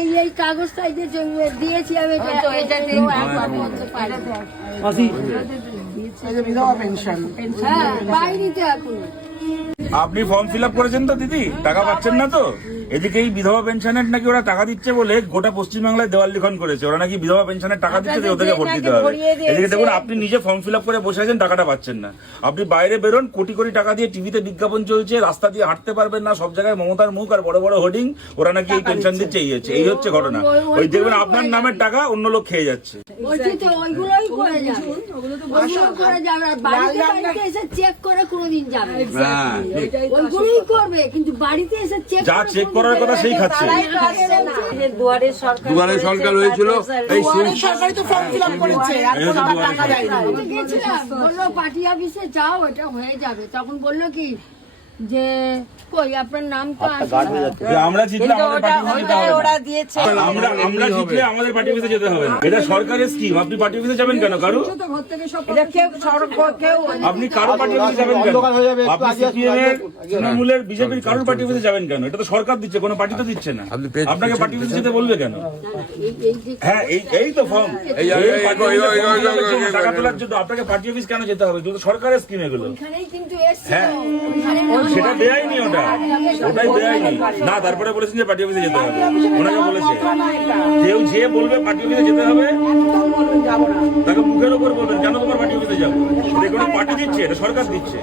এই কাগজটা দিয়েছি আমি বিধবা পেনশন। হ্যাঁ পাইনি তো এখন। আপনি ফর্ম ফিল আপ করেছেন তো দিদি? টাকা পাচ্ছেন না তো? এদিকে এই বিধবা পেনশনের নাকি ওরা টাকা দিচ্ছে বলে গোটা পশ্চিমবাংলায় দেওয়াল লিখন করেছে, ওরা নাকি বিধবা পেনশনের টাকা দিচ্ছে, ওদেরকে ভোট দিতে হবে। এদিকে দেখুন আপনি নিজে ফর্ম ফিল আপ করে বসে আছেন, টাকাটা পাচ্ছেন না। আপনি বাইরে বেরোন, কোটি কোটি টাকা দিয়ে টিভিতে বিজ্ঞাপন চলছে, রাস্তা দিয়ে হাঁটতে পারবেন না, সব জায়গায় মমতার মুখ আর বড় বড় হোর্ডিং, ওরা নাকি এই পেনশন দিচ্ছে, এই হচ্ছে ঘটনা। ওই দেখবেন আপনার নামের টাকা অন্য লোক খেয়ে যাচ্ছে। বলছি তো ওইগুলোই করে যাবে, ওইগুলো করে যাবে, আর বাড়িতে বাড়িতে এসে চেক করে কোনোদিন যাবে, ওইগুলোই করবে, কিন্তু বাড়িতে এসে চেক যা চেক করার কথা সেই খাচ্ছে। দুয়ারে সরকার হয়েছিল, এই সরকারি তো ফর্ম ফিল আপ করেছে, আর কোনো টাকা দেয়নি। গেছিলাম, বললো পার্টি অফিসে যাও, এটা হয়ে যাবে। তখন বললো কি যে কই আপনার নাম তো আসে, আমরা জিতলে আমাদের পার্টি অফিসে যেতে হবে ওরা না। দিয়েছে। আমরা জিতলে আমাদের পার্টি অফিসে যেতে হবে না। এটা সরকারের স্কিম, আপনি পার্টি অফিসে যাবেন কেন? কারো আপনি কারো পার্টি অফিসে যাবেন কেন? আপনি সিপিএম এর, তৃণমূলের, বিজেপির কারোর পার্টি অফিসে যাবেন কেন? এটা তো সরকার দিচ্ছে, কোনো পার্টি তো দিচ্ছে না। আপনাকে পার্টি অফিসে যেতে বলবে কেন? হ্যাঁ এই তো ফর্ম টাকা তোলার জন্য আপনাকে পার্টি অফিস কেন যেতে হবে? যেহেতু সরকারের স্কিম এগুলো। ওখানেই কিন্তু হ্যাঁ এসেছিল, সেটা বেআইনি, ওটাই বেআইনি না। তারপরে বলেছেন যে পার্টি অফিসে যেতে হবে, ওনাকে বলেছে কেউ যে বলবে পার্টি অফিসে যেতে হবে তাকে মুখের উপর বলবেন কেন তোমার পার্টি অফিসে যাবো? এটা কোনো পার্টি দিচ্ছে, এটা সরকার দিচ্ছে।